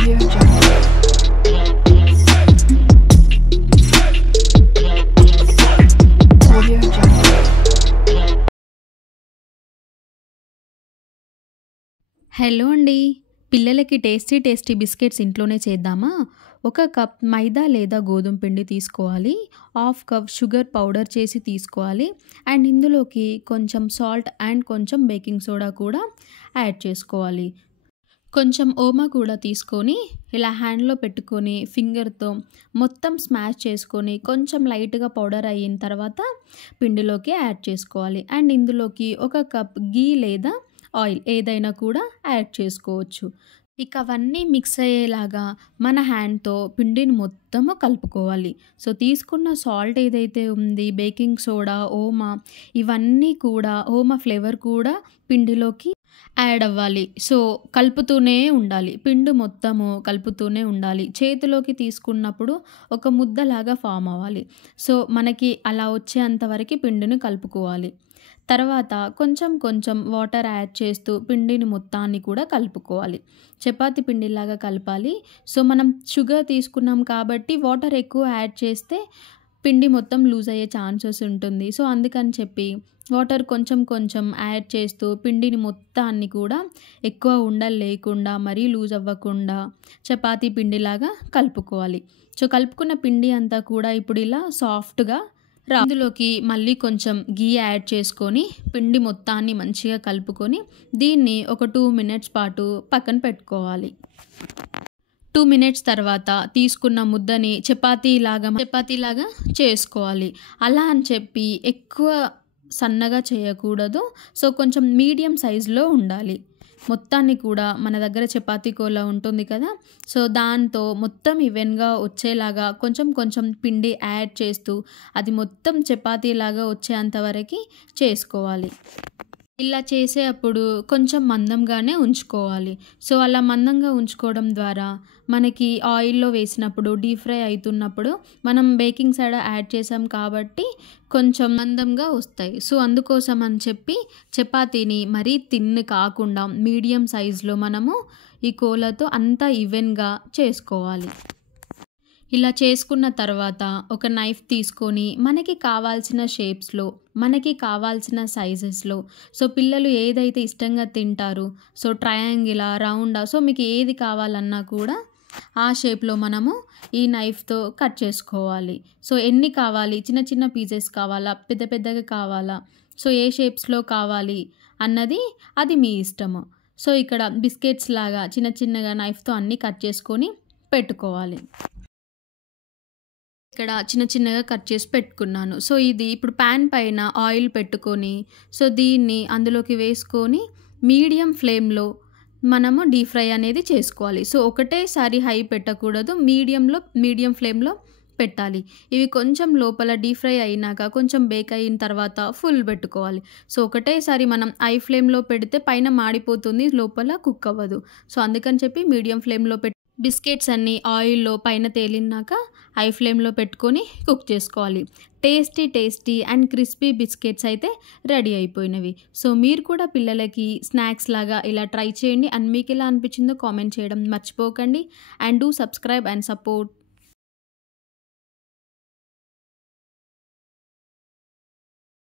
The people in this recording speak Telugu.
Audio Jungle. Audio Jungle. Hello అండి. పిల్లలకి టేస్టీ బిస్కెట్స్ ఇంట్లోనే చేద్దామా? ఒక కప్ మైదా లేదా గోధుమ పిండి తీసుకోవాలి. హాఫ్ కప్ షుగర్ పౌడర్ చేసి తీసుకోవాలి. అండ్ ఇందులోకి కొంచెం సాల్ట్ అండ్ కొంచెం బేకింగ్ సోడా కూడా యాడ్ చేసుకోవాలి. కొంచెం ఓమా కూడా తీసుకొని ఇలా హ్యాండ్లో పెట్టుకొని ఫింగర్తో మొత్తం స్మాష్ చేసుకొని కొంచెం లైట్గా పౌడర్ అయిన తర్వాత పిండిలోకి యాడ్ చేసుకోవాలి. అండ్ ఇందులోకి ఒక కప్ గీ లేదా ఆయిల్ ఏదైనా కూడా యాడ్ చేసుకోవచ్చు. ఇక అవన్నీ మిక్స్ అయ్యేలాగా మన హ్యాండ్తో పిండిని మొత్తము కలుపుకోవాలి. సో తీసుకున్న సాల్ట్ ఏదైతే ఉంది, బేకింగ్ సోడా, ఓమా, ఇవన్నీ కూడా ఓమా ఫ్లేవర్ కూడా పిండిలోకి యాడ్ అవ్వాలి. సో కలుపుతూనే ఉండాలి, పిండి మొత్తము కలుపుతూనే ఉండాలి. చేతిలోకి తీసుకున్నప్పుడు ఒక ముద్దలాగా ఫామ్ అవ్వాలి. సో మనకి అలా వచ్చేంతవరకు పిండిని కలుపుకోవాలి. తర్వాత కొంచెం వాటర్ యాడ్ చేస్తూ పిండిని మొత్తాన్ని కూడా కలుపుకోవాలి. చపాతీ పిండిలాగా కలపాలి. సో మనం షుగర్ తీసుకున్నాం కాబట్టి వాటర్ ఎక్కువ యాడ్ చేస్తే పిండి మొత్తం లూజ్ అయ్యే ఛాన్సెస్ ఉంటుంది. సో అందుకని చెప్పి వాటర్ కొంచెం యాడ్ చేస్తూ పిండిని మొత్తాన్ని కూడా ఎక్కువ ఉండలు లేకుండా మరీ లూజ్ అవ్వకుండా చపాతీ పిండిలాగా కలుపుకోవాలి. సో కలుపుకున్న పిండి అంతా కూడా ఇప్పుడు ఇలా సాఫ్ట్గా ఇందులోకి మళ్ళీ కొంచెం గీ యాడ్ చేసుకొని పిండి మొత్తాన్ని మంచిగా కలుపుకొని దీన్ని ఒక 2 మినిట్స్ పాటు పక్కన పెట్టుకోవాలి. 2 మినిట్స్ తర్వాత తీసుకున్న ముద్దని చపాతీలాగా చేసుకోవాలి. అలా అని చెప్పి ఎక్కువ సన్నగా చేయకూడదు. సో కొంచెం మీడియం సైజులో ఉండాలి. మొత్తాన్ని కూడా మన దగ్గర చపాతీ కోల ఉంటుంది కదా, సో దాంతో మొత్తం ఈవెన్గా వచ్చేలాగా కొంచెం పిండి యాడ్ చేస్తూ అది మొత్తం చపాతీలాగా వచ్చేంతవరకు చేసుకోవాలి. ఇలా చేసే అప్పుడు కొంచెం మందంగానే ఉంచుకోవాలి. సో అలా మందంగా ఉంచుకోవడం ద్వారా మనకి ఆయిల్లో వేసినప్పుడు డీప్ ఫ్రై అవుతున్నప్పుడు మనం బేకింగ్ సోడా యాడ్ చేసాం కాబట్టి కొంచెం మందంగా వస్తాయి. సో అందుకోసం అని చెప్పి చపాతీని మరీ థిన్ కాకుండా మీడియం సైజులో మనము ఈ కోలతో అంతా ఈవెన్గా చేసుకోవాలి. ఇలా చేసుకున్న తర్వాత ఒక నైఫ్ తీసుకొని మనకి కావాల్సిన షేప్స్లో, మనకి కావాల్సిన సైజెస్లో, సో పిల్లలు ఏదైతే ఇష్టంగా తింటారు, సో ట్రయాంగిలా, రౌండా, సో మీకు ఏది కావాలన్నా కూడా ఆ షేప్లో మనము ఈ నైఫ్తో కట్ చేసుకోవాలి. సో ఎన్ని కావాలి, చిన్న పీసెస్ కావాలా, పెద్దగా కావాలా, సో ఏ షేప్స్లో కావాలి అన్నది అది మీ ఇష్టము. సో ఇక్కడ బిస్కెట్స్ లాగా చిన్నగా నైఫ్తో అన్నీ కట్ చేసుకొని పెట్టుకోవాలి. ఇక్కడ చిన్నగా కట్ చేసి పెట్టుకున్నాను. సో ఇది ఇప్పుడు ప్యాన్ పైన ఆయిల్ పెట్టుకొని సో దీన్ని అందులోకి వేసుకొని మీడియం ఫ్లేమ్లో మనము డీప్ ఫ్రై అనేది చేసుకోవాలి. సో ఒకటేసారి హై పెట్టకూడదు, మీడియం ఫ్లేమ్లో పెట్టాలి. ఇవి కొంచెం లోపల డీప్ ఫ్రై అయినాక కొంచెం బేక్ అయిన తర్వాత ఫుల్ పెట్టుకోవాలి. సో ఒకటేసారి మనం హై ఫ్లేమ్లో పెడితే పైన మాడిపోతుంది, లోపల కుక్ అవ్వదు. సో అందుకని చెప్పి మీడియం ఫ్లేమ్లో బిస్కెట్స్ అన్నీ ఆయిల్లో పైన తేలినాక హై ఫ్లేమ్లో పెట్టుకొని కుక్ చేసుకోవాలి. టేస్టీ అండ్ క్రిస్పీ బిస్కెట్స్ అయితే రెడీ అయిపోయినవి. సో మీరు కూడా పిల్లలకి స్నాక్స్ లాగా ఇలా ట్రై చేయండి. అండ్ మీకు ఎలా అనిపించిందో కామెంట్ చేయడం మర్చిపోకండి. And do subscribe and support